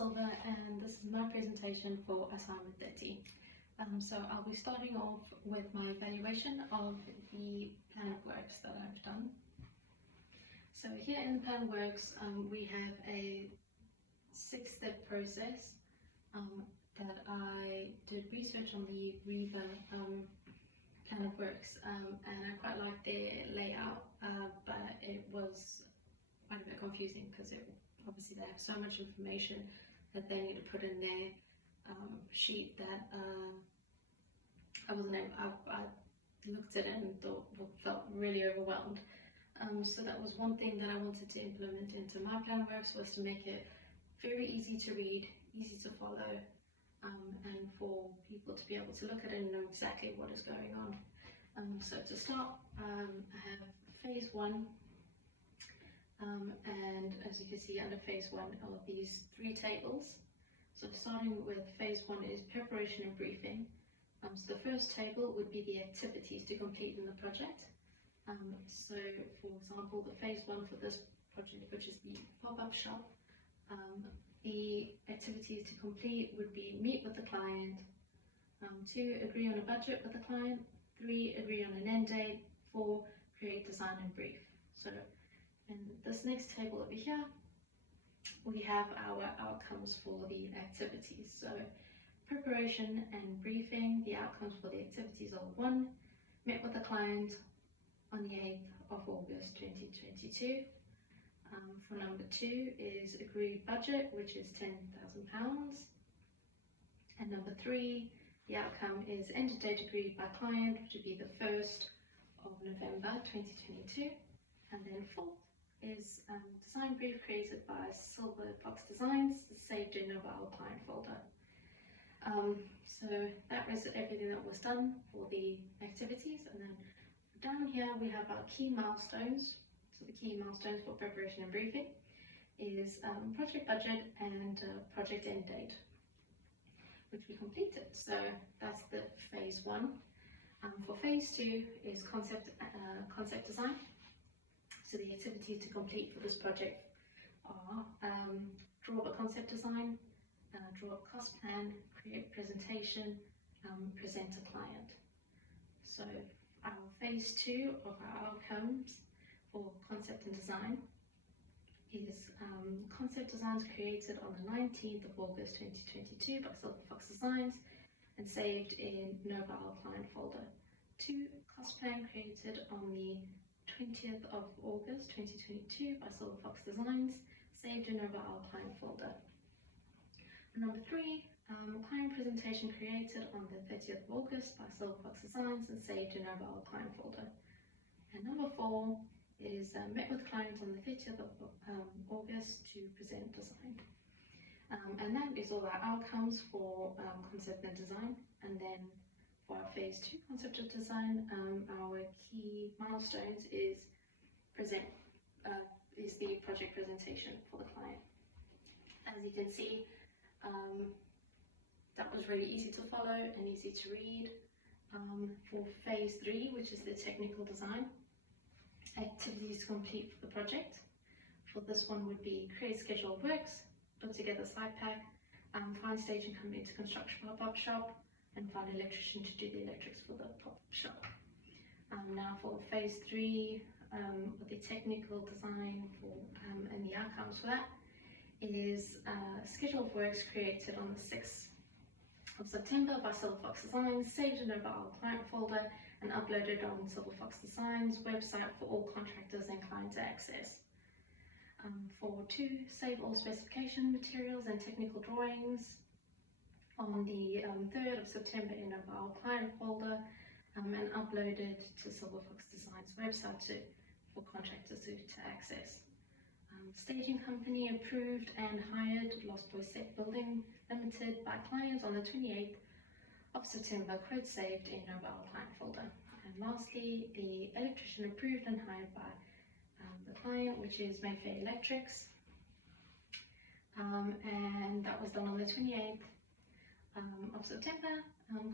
Silva, and this is my presentation for assignment 30. So I'll be starting off with my evaluation of the plan of works that I've done. So here in the plan of works, we have a 6-step process that I did research on the Riva plan of works, and I quite like their layout, but it was quite a bit confusing because obviously they have so much information that they need to put in their sheet that I wasn't able. I looked at it and felt really overwhelmed. So that was one thing that I wanted to implement into my plan of works, was to make it very easy to read, easy to follow, and for people to be able to look at it and know exactly what is going on. So to start, I have phase 1. And as you can see, under phase 1 are these 3 tables. So starting with phase 1 is preparation and briefing. So the first table would be the activities to complete in the project. So for example, the phase 1 for this project, which is the pop-up shop, the activities to complete would be meet with the client, 2, agree on a budget with the client, 3, agree on an end date, 4, create, design and brief. So in this next table over here, we have our outcomes for the activities. So preparation and briefing, the outcomes for the activities are 1, met with the client on the 8th of August 2022. For number 2 is agreed budget, which is £10,000. And number 3, the outcome is end date agreed by client, which would be the 1st of November 2022. And then 4th is design brief created by Silver Fox Designs, saved in our client folder. So that was everything that was done for the activities, and then down here we have our key milestones. So the key milestones for preparation and briefing is project budget and project end date, which we completed. So that's the phase 1. For phase 2 is concept design. So the activities to complete for this project are draw up a concept design, draw up cost plan, create presentation, present to client. So our phase 2 of our outcomes for concept and design is concept designs created on the 19th of August 2022 by Silver Fox Designs and saved in Nova Our Client folder. 2, cost plan created on the 20th of August 2022 by Silver Fox Designs, saved in Our Client folder. Number 3, client presentation created on the 30th of August by Silver Fox Designs and saved in Our Client folder. And number 4 is met with client on the 30th of August to present design. And that is all our outcomes for concept and design. And then for our phase 2 concept of design, our key milestones is the project presentation for the client. As you can see, that was really easy to follow and easy to read. For phase 3, which is the technical design, activities to complete for the project. For this one would be create schedule of works, put together slide pack, find staging company to construct pop-up shop, and find an electrician to do the electrics for the pop-up shop. Now for phase 3, the technical design for and the outcomes for that is schedule of works created on the 6th of September by Silver Fox Designs, saved in Our Client folder and uploaded on Silver Fox Designs website for all contractors and clients to access. For 2, save all specification materials and technical drawings on the 3rd of September in Our Client folder and uploaded to Silver Fox Designs website for contractors to access. Staging company approved and hired Lost Boy Set Building Limited by client on the 28th of September, quote saved in Our Client folder. And lastly, the electrician approved and hired by the client, which is Mayfair Electrics, and that was done on the 28th of September,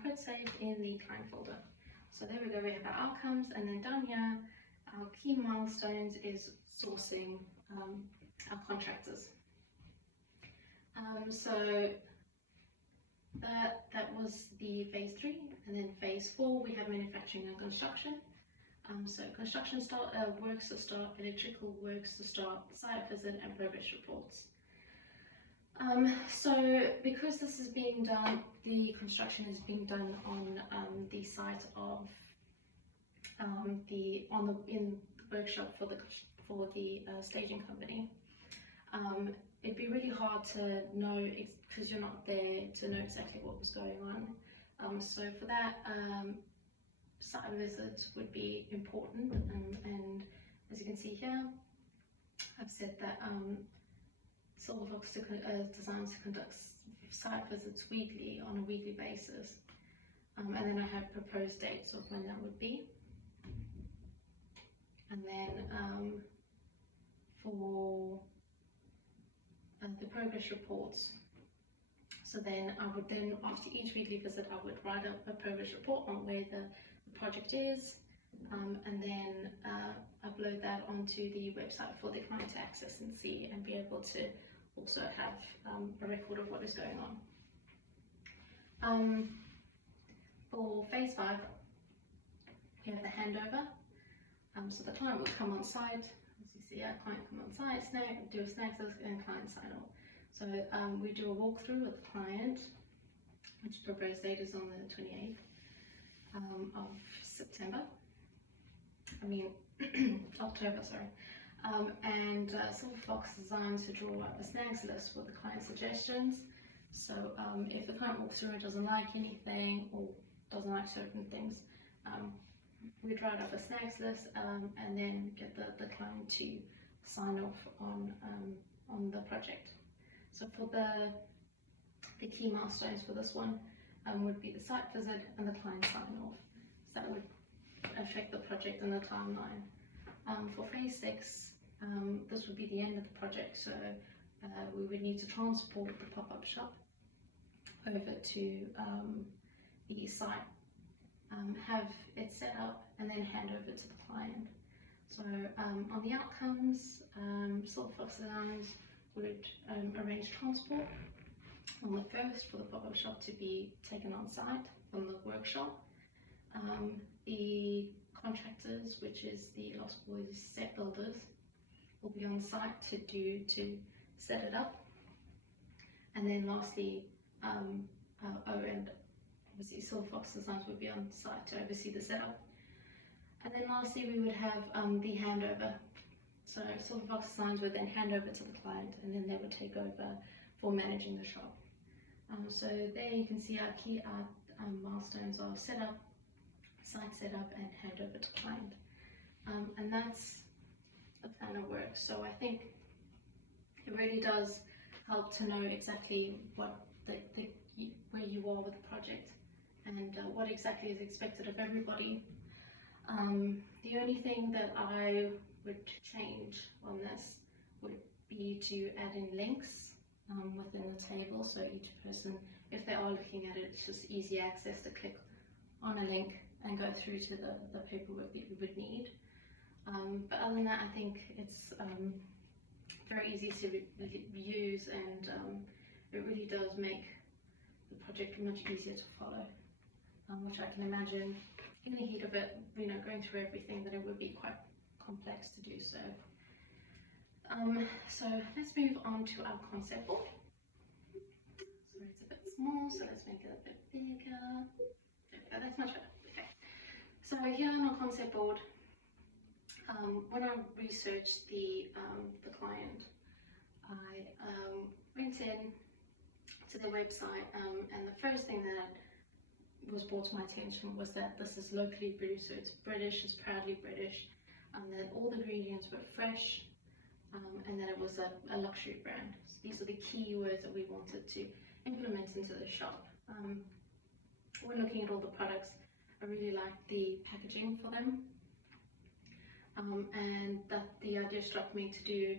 quote saved in the client folder. So there we go, we have our outcomes, and then down here our key milestones is sourcing our contractors. So that was the phase 3, and then phase 4 we have manufacturing and construction. So construction works to start, electrical works to start, site visit and progress reports. So because this is being done, the construction is being done on the site of in the workshop for the staging company. It'd be really hard to know, because you're not there to know exactly what was going on. So for that, site visits would be important, and as you can see here, I've said that Silver Fox designs to conduct site visits weekly, on a weekly basis, and then I have proposed dates of when that would be. And then for the progress reports, so then I would after each weekly visit, I would write up a progress report on where the project is, and then upload that onto the website for the client to access and see, and be able to also have a record of what is going on. For phase 5, we have the handover. So the client will come on site, as you see, our client come on site, do a snag list, and client sign off. So we do a walkthrough with the client, which proposed date is on the 28th of September. October, sorry. And Silver Fox designs to draw up a snags list with the client suggestions. So if the client walks through and doesn't like anything, or doesn't like certain things, we'd write up a snags list, and then get the client to sign off on the project. So for the key milestones for this one would be the site visit and the client sign off. So that would affect the project and the timeline. For phase 6, this would be the end of the project, so we would need to transport the pop-up shop over to the site, have it set up, and then hand over to the client. So on the outcomes, Silver Fox Designs would arrange transport on the 1st for the pop-up shop to be taken on site from the workshop. The contractors, which is the Lost Boys set builders, will be on site to set it up. And then lastly, and obviously Silver Fox Designs would be on site to oversee the setup. And then lastly, we would have the handover. So Silver Fox Designs would then hand over to the client, and then they would take over for managing the shop. So there you can see our key milestones are setup, site setup, and handover to client. And that's the plan of work. So I think it really does help to know exactly what where you are with the project, and what exactly is expected of everybody. The only thing that I would change on this would be to add in links within the table, so each person, if they are looking at it, it's just easy access to click on a link and go through to the paperwork that you would need. But other than that, I think it's very easy to use, and it really does make the project much easier to follow, which I can imagine in the heat of it, going through everything, that it would be quite complex to do so. So let's move on to our concept board. Sorry, it's a bit small, so let's make it a bit bigger. Okay, that's much better. Okay. So here on our concept board, when I researched the client, I went in to the website, and the first thing that was brought to my attention was that this is locally produced, so it's British, it's proudly British, that all the ingredients were fresh, and that it was a luxury brand. So these are the key words that we wanted to implement into the shop. When looking at all the products, I really liked the packaging for them, and that the idea struck me to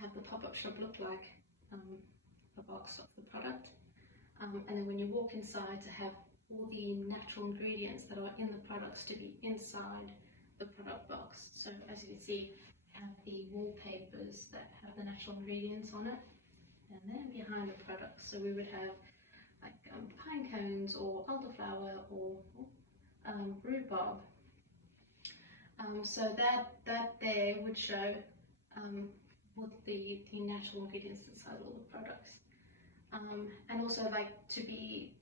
have the pop-up shop look like a box of the product, and then when you walk inside, to have all the natural ingredients that are in the products to be inside the product box. So as you can see, we have the wallpapers that have the natural ingredients on it, and then behind the products, so we would have like pine cones or elderflower or rhubarb. So that there would show what the natural ingredients inside all the products, and also like to be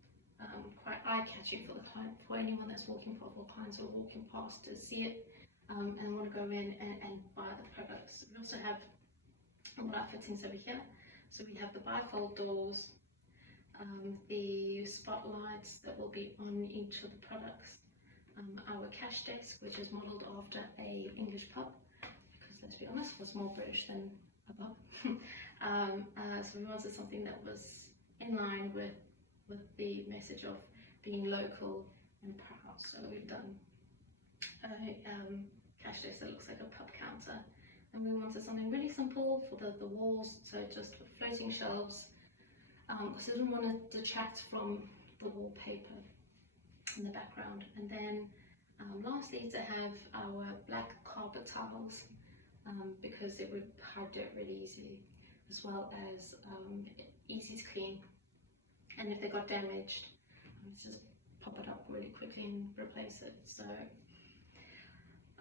quite eye-catching for the client, for anyone that's walking past, or clients who are walking past to see it and want to go in and buy the products. We also have a lot of fittings over here. So we have the bifold doors, the spotlights that will be on each of the products, our cash desk, which is modelled after a English pub, because let's be honest, was more British than a pub. So we wanted something that was in line with the message of being local and proud. So we've done a cash desk that looks like a pub counter, and we wanted something really simple for the walls, so just with floating shelves, because I didn't want to detract from the wallpaper in the background. And then lastly, to have our black carpet tiles, because it would hide dirt really easily, as well as easy to clean, and if they got damaged, just pop it up really quickly and replace it. So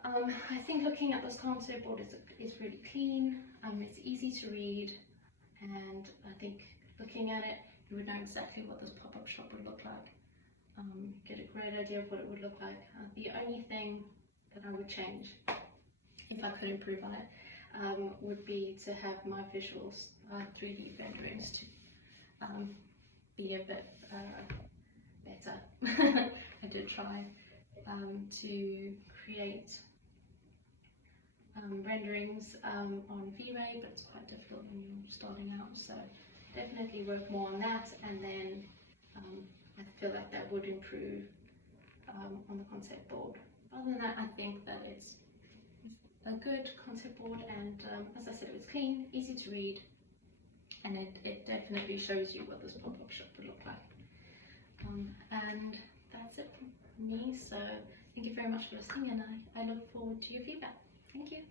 I think looking at this concept board is really clean, it's easy to read, and I think looking at it, you would know exactly what this pop-up shop would look like, get a great idea of what it would look like. The only thing that I would change, if I could improve on it, would be to have my visuals, 3D renderings, to be a bit better. I did try to create renderings on V-Ray, but it's quite difficult when you're starting out, so definitely work more on that, and then I feel like that would improve on the concept board. Other than that, I think that it's a good concept board, and as I said, it was clean, easy to read, and it definitely shows you what this pop-up shop would look like. And that's it from me, so thank you very much for listening, and I look forward to your feedback. Thank you.